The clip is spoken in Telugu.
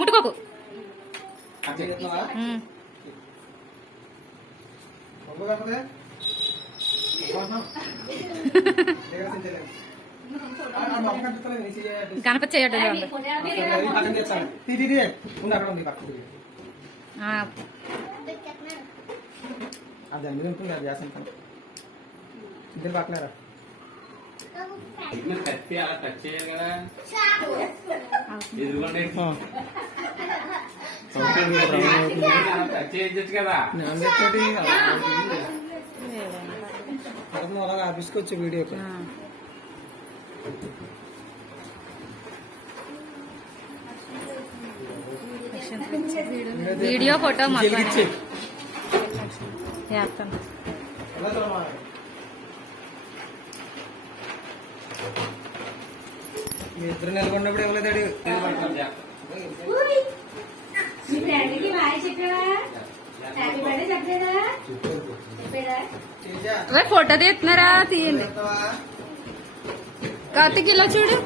ముట్టుకోకు. గణపతి చేయటం ఇద్దరు పక్కలేరా అలాగా ఆఫీస్కి వచ్చే వీడియో వీడియో ఫోటో మొత్తం చేస్తాను. మీ ఇద్దరు నెలకొన్నప్పుడు ఇవ్వలేదాడు. ఫోటో తీస్తున్నారా? తీయండి. కార్తీక్ ఇలా చూడు.